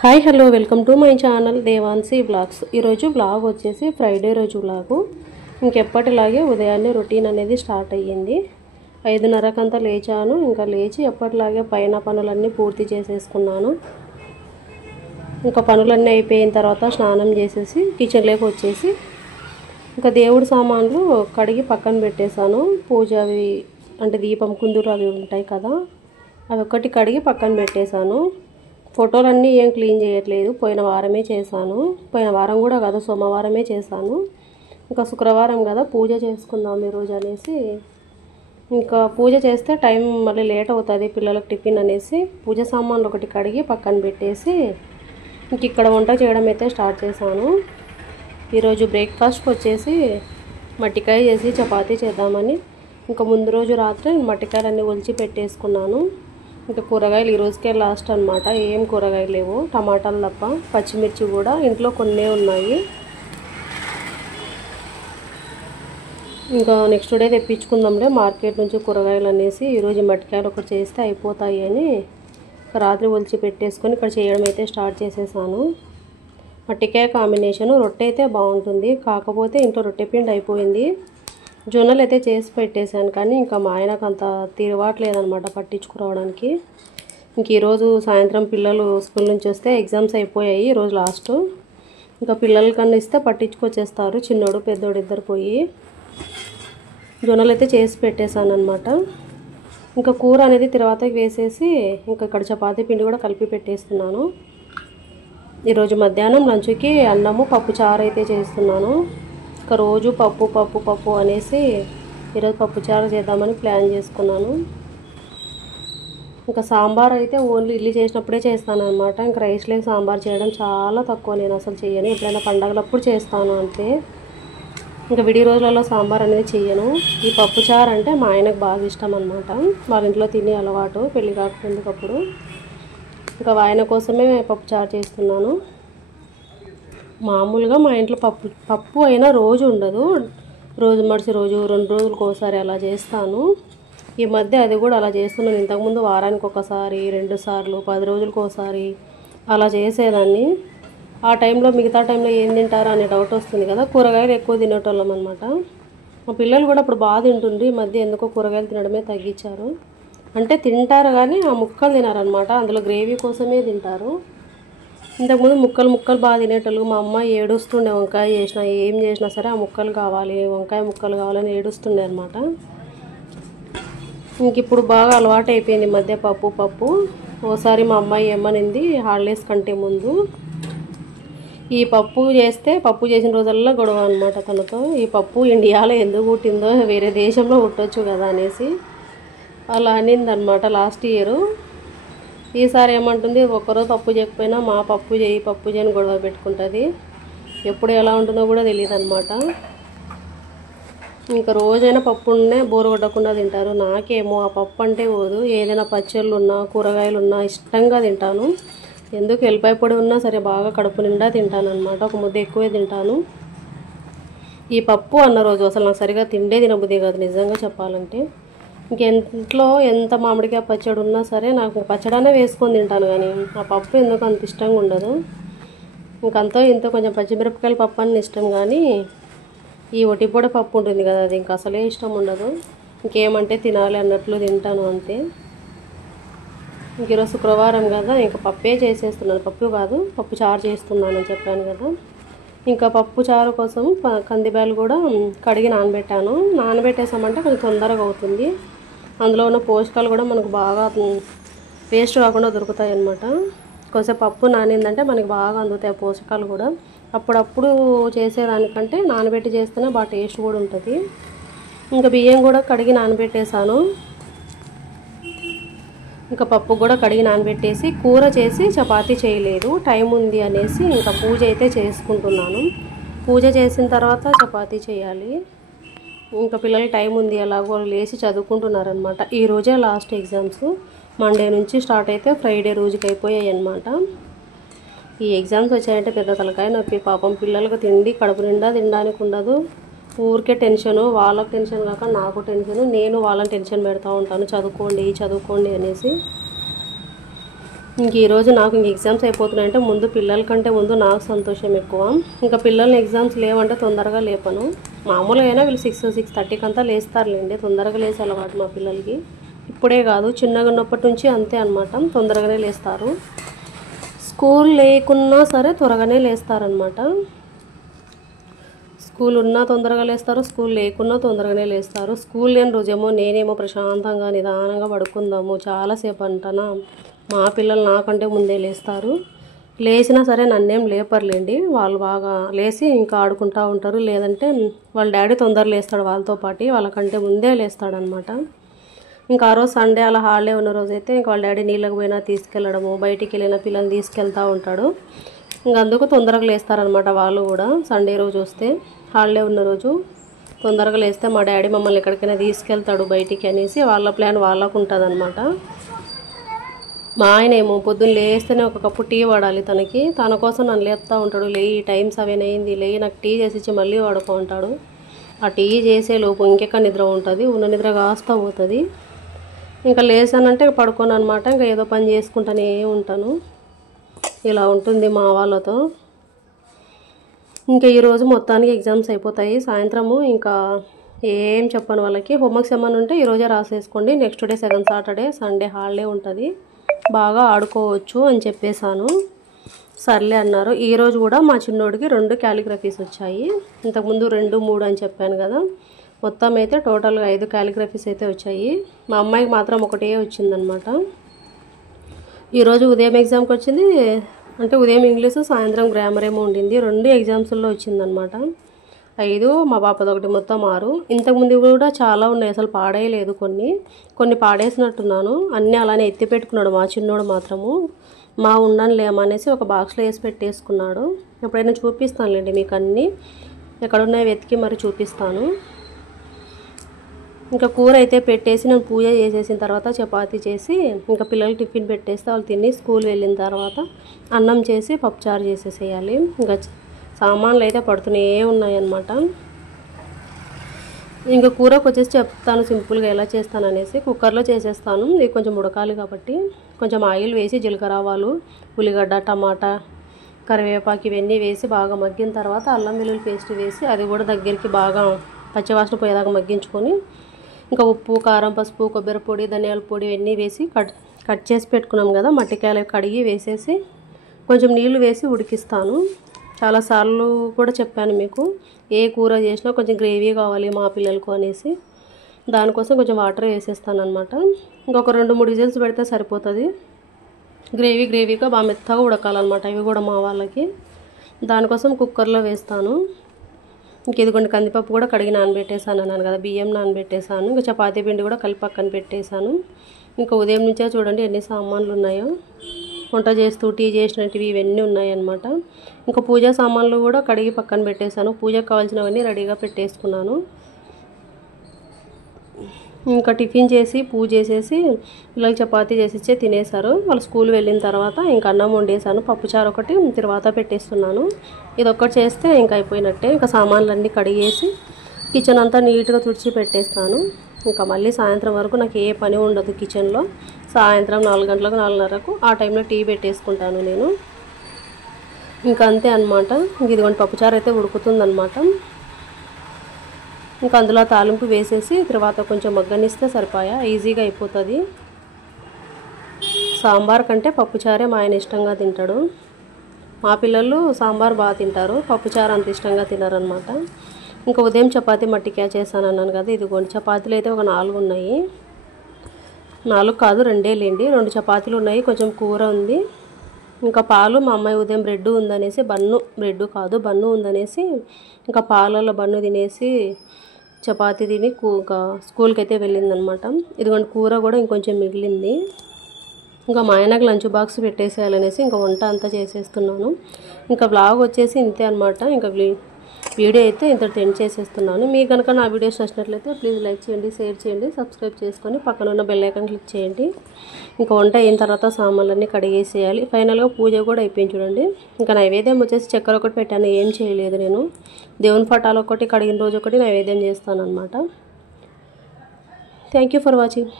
Hi hello welcome to my channel Devansi vlogs. ఈరోజు vlog వచ్చేసి Friday రోజు వ్లాగు. ఇంకెప్పటిలాగే ఉదయాన్నే రొటీన్ అనేది స్టార్ట్ అయ్యింది. 5:30కంతా లేచాను. ఇంకా లేచి ఎప్పటిలాగే పైన పనులన్నీ పూర్తి చేసేసుకున్నాను. ఇంకా పనులన్నీ అయిపోయిన తర్వాత స్నానం చేసేసి కిచెన్లోకి వచ్చేసి ఇంకా దేవుడి సామాన్లు కడిగి పక్కన పెట్టేశాను. పూజ అవి అంటే దీపం కుందులు అవి ఉంటాయి కదా, అవి ఒక్కటి కడిగి పక్కన పెట్టేశాను. ఫోటోలన్నీ ఏం క్లీన్ చేయట్లేదు, పోయిన వారమే చేశాను. పోయిన వారం కూడా కాదు, సోమవారమే చేశాను. ఇంకా శుక్రవారం కదా పూజ చేసుకుందాం ఈరోజు అనేసి, ఇంకా పూజ చేస్తే టైం మళ్ళీ లేట్ అవుతుంది పిల్లలకు టిఫిన్ అనేసి పూజ సామాన్లు ఒకటి కడిగి పక్కన పెట్టేసి ఇంక ఇక్కడ వంట చేయడం అయితే స్టార్ట్ చేశాను. ఈరోజు బ్రేక్ఫాస్ట్కి వచ్చేసి మట్టికాయ చేసి చపాతీ చేద్దామని ఇంకా ముందు రోజు రాత్రి మట్టికాయలన్నీ ఒలిచి పెట్టేసుకున్నాను. ఇంకా కూరగాయలు ఈ రోజుకే లాస్ట్ అనమాట. ఏం కూరగాయలు లేవు, టమాటాలు తప్ప. పచ్చిమిర్చి కూడా ఇంట్లో కొన్నే ఉన్నాయి. ఇంకా నెక్స్ట్ డే తెప్పించుకుందాంలే మార్కెట్ నుంచి కూరగాయలు అనేసి ఈరోజు మట్టికాయలు ఒకటి చేస్తే అయిపోతాయి అని రాత్రి ఒలిచి పెట్టేసుకొని ఇక్కడ చేయడం అయితే స్టార్ట్ చేసేసాను. మట్టికాయ కాంబినేషను రొట్టె అయితే బాగుంటుంది, కాకపోతే ఇంట్లో రొట్టె పిండి అయిపోయింది. జొన్నలు అయితే చేసి పెట్టేశాను, కానీ ఇంకా మా ఆయనకు అంత తిరగట్లేదనమాట పట్టించుకురావడానికి. ఇంక ఈరోజు సాయంత్రం పిల్లలు స్కూల్ నుంచి వస్తే ఎగ్జామ్స్ అయిపోయాయి, ఈరోజు లాస్ట్. ఇంకా పిల్లల కన్నా ఇస్తే పట్టించుకొచ్చేస్తారు, చిన్నోడు పెద్దోడు ఇద్దరు పోయి. జొన్నలు అయితే చేసి పెట్టేశాను అనమాట. ఇంకా కూర అనేది తర్వాతకి వేసేసి ఇంకా ఇక్కడ చపాతీ పిండి కూడా కలిపి పెట్టేస్తున్నాను. ఈరోజు మధ్యాహ్నం లంచ్కి అన్నము పప్పు చారు అయితే చేస్తున్నాను. ఇంకా రోజు పప్పు అనేసి ఈరోజు పప్పు చారు చేద్దామని ప్లాన్ చేసుకున్నాను. ఇంకా సాంబార్ అయితే ఓన్లీ ఇడ్లీ చేసినప్పుడే చేస్తాను అనమాట. ఇంకా రైస్లోకి సాంబార్ చేయడం చాలా తక్కువ, నేను అసలు చెయ్యను. ఎప్పుడైనా పండగలప్పుడు చేస్తాను అంతే. ఇంకా విడి రోజులలో సాంబార్ అనేది చెయ్యను. ఈ పప్పు చారు అంటే మా ఆయనకు బాగా ఇష్టం అనమాట, వాళ్ళ ఇంట్లో తినే అలవాటు పెళ్ళి కాకముందుకప్పుడు. ఇంకా ఆయన కోసమే పప్పు చారు చేస్తున్నాను. మామూలుగా మా ఇంట్లో పప్పు అయినా రోజు ఉండదు, రోజు మడిచి రోజు 2 రోజులకు ఒకసారి అలా చేస్తాను. ఈ మధ్య అది కూడా అలా చేస్తున్నాను. ఇంతకుముందు వారానికి ఒకసారి 2 సార్లు 10 రోజులకు ఒకసారి అలా చేసేదాన్ని. ఆ టైంలో మిగతా టైంలో ఏం తింటారా అనే డౌట్ వస్తుంది కదా, కూరగాయలు ఎక్కువ తినేటోళ్ళం అనమాట. మా పిల్లలు కూడా అప్పుడు బాగా తింటుండ్రు, ఈ మధ్య ఎందుకో కూరగాయలు తినడమే తగ్గించారు. అంటే తింటారు కానీ ఆ ముక్కలు తినారనమాట, అందులో గ్రేవీ కోసమే తింటారు. ఇంతకుముందు ముక్కలు బాగా తినేటోళ్ళు. మా అమ్మ ఏడుస్తుండే, వంకాయ చేసినా ఏం చేసినా సరే ఆ ముక్కలు కావాలి, వంకాయ ముక్కలు కావాలని ఏడుస్తుండే అనమాట. ఇంక ఇప్పుడు బాగా అలవాటు అయిపోయింది మధ్య పప్పు. ఓసారి మా అమ్మాయి ఏమనింది హాలిడేస్ కంటే ముందు, ఈ పప్పు చేసిన రోజుల్లో గొడవ అనమాట తనతో. ఈ పప్పు ఇండియాలో ఎందుకు పుట్టిందో, వేరే దేశంలో పుట్టొచ్చు కదా అనేసి అలా అనిందనమాట లాస్ట్ ఇయర్. ఈసారి ఏమంటుంది, ఒక్కరోజు పప్పు చేయకపోయినా మా పప్పు చేయని గొడవ పెట్టుకుంటుంది. ఎప్పుడు ఎలా ఉంటుందో కూడా తెలియదు అనమాట. ఇంకా రోజైనా పప్పునే బోరు కొట్టకుండా తింటారు. నాకేమో ఆ పప్పు అంటే పోదు. ఏదైనా పచ్చళ్ళు ఉన్నా కూరగాయలు ఉన్నా ఇష్టంగా తింటాను. ఎందుకు ఎల్లిపాయ పొడి ఉన్నా సరే బాగా కడుపు నిండా తింటాను అనమాట, ఒక ముద్ద ఎక్కువే తింటాను. ఈ పప్పు అన్న రోజు అసలు నాకు సరిగా తినబుద్ధి కాదు నిజంగా చెప్పాలంటే. ఇంట్లో ఎంత మామిడికాయ పచ్చడి ఉన్నా సరే నాకు పచ్చడనే వేసుకొని తింటాను, కానీ ఆ పప్పు ఎందుకు అంత ఇష్టంగా ఉండదు. ఇంకంతో ఇంతో కొంచెం పచ్చిమిరపకాయల పప్పు అని ఇష్టం, కానీ ఈ ఒటిపొడి పప్పు ఉంటుంది కదా అది ఇంకా అసలే ఇష్టం ఉండదు. ఇంకేమంటే తినాలి అన్నట్లు తింటాను అంతే. ఇంక ఈరోజు శుక్రవారం కదా, ఇంకా పప్పే చేసేస్తున్నాను. పప్పు కాదు, పప్పు చారు చేస్తున్నాను అని చెప్పాను కదా. ఇంకా పప్పు చారు కోసం కందిబ్యాలు కూడా కడిగి నానబెట్టాను. నానబెట్టేసామంటే కొంచెం తొందరగా అవుతుంది. అందులో ఉన్న పోషకాలు కూడా మనకు బాగా వేస్ట్ కాకుండా దొరుకుతాయి అన్నమాట. కొంచెం పప్పు నానిందంటే మనకి బాగా అందుతాయి పోషకాలు కూడా. అప్పుడప్పుడు చేసేదానికంటే నానబెట్టి చేస్తేనే బాగా టేస్ట్ కూడా ఉంటుంది. ఇంకా బియ్యం కూడా కడిగి నానబెట్టేశాను. ఇంకా పప్పు కూడా కడిగి నానబెట్టేసి కూర చేసి చపాతీ చేయలేదు, టైం ఉంది అనేసి ఇంకా పూజ అయితే చేసుకుంటున్నాను. పూజ చేసిన తర్వాత చపాతీ చేయాలి. ఇంకా పిల్లలకి టైం ఉంది, ఎలాగో లేచి చదువుకుంటున్నారనమాట. ఈరోజే లాస్ట్ ఎగ్జామ్స్, మండే నుంచి స్టార్ట్ అయితే ఫ్రైడే రోజుకి అయిపోయాయి అన్నమాట. ఈ ఎగ్జామ్స్ వచ్చాయంటే పెద్ద తలకాయ నొప్పి. పాపం పిల్లలకు తిండి కడుపు నిండా తినడానికి ఉండదు, ఊరికే టెన్షను. వాళ్ళకి టెన్షన్ కాక నాకు టెన్షను, నేను వాళ్ళని టెన్షన్ పెడతా ఉంటాను, చదువుకోండి అనేసి. ఇంక ఈరోజు నాకు ఇంక ఎగ్జామ్స్ అయిపోతున్నాయంటే ముందు పిల్లల కంటే ముందు నాకు సంతోషం ఎక్కువ. ఇంకా పిల్లల్ని ఎగ్జామ్స్ లేవంటే తొందరగా లేపను. మామూలుగా అయినా వీళ్ళు 6:30కి అంతా లేస్తారులేండి. తొందరగా లేసే అలవాటు మా పిల్లలకి. ఇప్పుడే కాదు, చిన్నగా ఉన్నప్పటి నుంచి అంతే అనమాట. తొందరగానే లేస్తారు. స్కూల్ లేకున్నా సరే త్వరగానే లేస్తారనమాట. స్కూల్ ఉన్నా తొందరగా లేస్తారు, స్కూల్ లేకున్నా తొందరగానే లేస్తారు. స్కూల్ లేని రోజేమో నేనేమో ప్రశాంతంగా నిదానంగా పడుకుందాము చాలాసేపు అంటానా. మా పిల్లలు నాకంటే ముందే లేస్తారు. లేచినా సరే నన్నేం లేపర్లేండి. వాళ్ళు బాగా లేచి ఇంకా ఆడుకుంటూ ఉంటారు. లేదంటే వాళ్ళ డాడీ తొందరగా లేస్తాడు వాళ్ళతో పాటు, వాళ్ళకంటే ముందే లేస్తాడనమాట. ఇంకా ఆ రోజు సండే అలా హాలిడే ఉన్న రోజైతే ఇంకా వాళ్ళ డాడీ నీళ్ళకి పోయినా తీసుకెళ్ళడము, బయటికి వెళ్ళిన పిల్లల్ని తీసుకెళ్తూ ఉంటాడు. ఇంకా అందుకు తొందరగా లేస్తారనమాట వాళ్ళు కూడా. సండే రోజు వస్తే హాలిడే ఉన్న రోజు తొందరగా లేస్తే మా డాడీ మమ్మల్ని ఎక్కడికైనా తీసుకెళ్తాడు బయటికి అనేసి వాళ్ళ ప్లాన్ వాళ్ళకు ఉంటుంది అనమాట. మా ఆయన ఏమో పొద్దున్న లేస్తేనే ఒక కప్పు టీ వాడాలి తనకి. తన కోసం నన్ను లేపుతూ ఉంటాడు. లేయి, టైం 7 అయింది, లేయి, నాకు టీ చేసి ఇచ్చి మళ్ళీ వాడుకో ఉంటాడు. ఆ టీ చేసే లోపు ఇంకెక్క నిద్ర ఉంటుంది, ఉన్న నిద్ర కాస్తా పోతుంది. ఇంకా లేసానంటే పడుకోను అనమాట. ఇంకా ఏదో పని చేసుకుంటానే ఉంటాను. ఇలా ఉంటుంది మా వాళ్ళతో. ఇంకా ఈరోజు మొత్తానికి ఎగ్జామ్స్ అయిపోతాయి. సాయంత్రము ఇంకా ఏం చెప్పను వాళ్ళకి. హోంవర్క్స్ ఏమైనా ఉంటే ఈరోజే రాసేసుకోండి, next day second Saturday Sunday holiday ఉంటుంది, బాగా ఆడుకోవచ్చు అని చెప్పేశాను. సర్లే అన్నారు. ఈరోజు కూడా మా చిన్నోడికి 2 క్యాలిగ్రఫీస్ వచ్చాయి. ఇంతకుముందు 2, 3 అని చెప్పాను కదా. మొత్తం అయితే టోటల్గా 5 క్యాలిగ్రఫీస్ అయితే వచ్చాయి. మా అమ్మాయికి మాత్రం ఒకటే వచ్చిందనమాట. ఈరోజు ఉదయం ఎగ్జామ్కి వచ్చింది, అంటే ఉదయం ఇంగ్లీషు, సాయంత్రం గ్రామర్ ఏమో ఉండింది. 2 ఎగ్జామ్స్లో వచ్చిందనమాట. 5, మా పాపది ఒకటి, మొత్తం 6. ఇంతకుముందు కూడా చాలా ఉన్నాయి, అసలు పాడేయలేదు. కొన్ని పాడేసినట్టున్నాను. అన్నీ అలానే ఎత్తి పెట్టుకున్నాడు మా చిన్నోడు మాత్రము. మా ఉండని లేమనేసి ఒక బాక్స్లో వేసి పెట్టేసుకున్నాడు. ఎప్పుడైనా చూపిస్తానులేండి మీకు అన్నీ, ఎక్కడున్నాయో వెతికి మరి చూపిస్తాను. ఇంకా కూర అయితే పెట్టేసి నేను పూజ చేసేసిన తర్వాత చపాతీ చేసి ఇంకా పిల్లలకి టిఫిన్ పెట్టేస్తే వాళ్ళు తిని స్కూల్ వెళ్ళిన తర్వాత అన్నం చేసి పప్పుచారు చేసేసేయాలి. ఇంకా సామాన్లు అయితే పడుతూనే ఉన్నాయన్నమాట. ఇంకా కూరకు వచ్చేసి చెప్తాను సింపుల్గా ఎలా చేస్తాను అనేసి. కుక్కర్లో చేసేస్తాను, ఇది కొంచెం ఉడకాలి కాబట్టి. కొంచెం ఆయిల్ వేసి జీలకర్ర, ఆవాలు, ఉల్లిగడ్డ, టమాటా, కరివేపాకు ఇవన్నీ వేసి బాగా మగ్గిన తర్వాత అల్లం వెల్లుల్లి పేస్ట్ వేసి అది కూడా దగ్గరికి బాగా పచ్చివాసన పోయేదాకా మగ్గించుకొని ఇంకా ఉప్పు, కారం, పసుపు, కొబ్బరి పొడి, ధనియాల పొడి ఇవన్నీ వేసి కట్ చేసి పెట్టుకున్నాం కదా మట్టికాయలు కడిగి వేసేసి కొంచెం నీళ్లు వేసి ఉడికిస్తాను. చాలాసార్లు కూడా చెప్పాను మీకు, ఏ కూర చేసినా కొంచెం గ్రేవీ కావాలి మా పిల్లలకు అనేసి. దానికోసం కొంచెం వాటర్ వేసేస్తాను అనమాట. ఇంకొక 2-3 విజిల్స్ పెడితే సరిపోతుంది. గ్రేవీగా బాగా మెత్తగా ఉడకాలన్నమాట ఇవి కూడా మా వాళ్ళకి. దానికోసం కుక్కర్లో వేస్తాను. ఇంక ఇదిగోండి కందిపప్పు కూడా కడిగి నానబెట్టేసాను అన్నాను కదా, బియ్యం నానబెట్టేసాను. ఇంకా చపాతీ పిండి కూడా కలిపి పక్కన పెట్టేశాను. ఇంకా ఉదయం నుంచే చూడండి ఎన్ని సామాన్లు ఉన్నాయో. వంట చేస్తూ టీ చేసినవి ఇవన్నీ ఉన్నాయన్నమాట. ఇంకా పూజా సామాన్లు కూడా కడిగి పక్కన పెట్టేశాను. పూజకు కావాల్సినవన్నీ రెడీగా పెట్టేసుకున్నాను. ఇంకా టిఫిన్ చేసి పూజ చేసేసి పిల్లలకి చపాతీ చేసి తినేశారు. వాళ్ళు స్కూల్ వెళ్ళిన తర్వాత ఇంకా అన్నం వండేసాను. పప్పుచారు ఒకటి తర్వాత పెట్టేస్తున్నాను. ఇది ఒక్కటి చేస్తే ఇంకా అయిపోయినట్టే. ఇంకా సామాన్లన్నీ కడిగేసి కిచెన్ అంతా నీట్గా తుడిచి పెట్టేస్తాను. ఇంకా మళ్ళీ సాయంత్రం వరకు నాకు ఏ పని ఉండదు కిచెన్లో. సాయంత్రం 4 గంటలకు 4:30కు ఆ టైంలో టీ పెట్టేసుకుంటాను నేను. ఇంకా అంతే అనమాట. ఇదిగోండి పప్పుచారు అయితే ఉడుకుతుందనమాట. ఇంకా అందులో తాలింపు వేసేసి తర్వాత కొంచెం మగ్గనిస్తే సరిపోయా, ఈజీగా అయిపోతుంది. సాంబార్ కంటే పప్పుచారే మా ఆయన ఇష్టంగా తింటాడు. మా పిల్లలు సాంబార్ బాగా తింటారు, పప్పుచారు అంత ఇష్టంగా తినరనమాట. ఇంకా ఉదయం చపాతీ మట్టికాయ చేశాను అన్నాను కదా, ఇదిగోండి చపాతీలు అయితే ఒక 4 ఉన్నాయి. 4 కాదు 2 లేండి, 2 చపాతీలు ఉన్నాయి, కొంచెం కూర ఉంది. ఇంకా పాలు మా అమ్మాయి ఉదయం బ్రెడ్ ఉందనేసి బన్ను ఉందనేసి ఇంకా పాలలో బన్ను తినేసి చపాతీ తిని స్కూల్కి అయితే వెళ్ళిందనమాట. ఇదిగోండి కూర కూడా ఇంకొంచెం మిగిలింది. ఇంకా మా ఆయనకు లంచ్ బాక్స్ పెట్టేసేయాలనేసి ఇంకా వంట అంతా చేసేస్తున్నాను. ఇంకా వ్లాగ్ వచ్చేసి ఇంతే అనమాట. ఇంకా వీడియో అయితే ఇంతటితో ఎండ్ చేసేస్తున్నాను. మీకు కనుక నా వీడియోస్ నచ్చినట్లయితే ప్లీజ్ లైక్ చేయండి, షేర్ చేయండి, సబ్స్క్రైబ్ చేసుకొని పక్కన ఉన్న బెల్ ఐకాన్ క్లిక్ చేయండి. ఇంకా వంట అయిన తర్వాత సామాన్లన్నీ కడిగేసేయాలి. ఫైనల్గా పూజ కూడా అయిపోయింది చూడండి. ఇంకా నైవేద్యం వచ్చేసి చక్కెర ఒకటి పెట్టాను, ఏం చేయలేదు నేను. దేవుని పటాలు ఒకటి కడిగిన రోజు ఒకటి నైవేద్యం చేస్తాను అనమాట. Thank you for watching.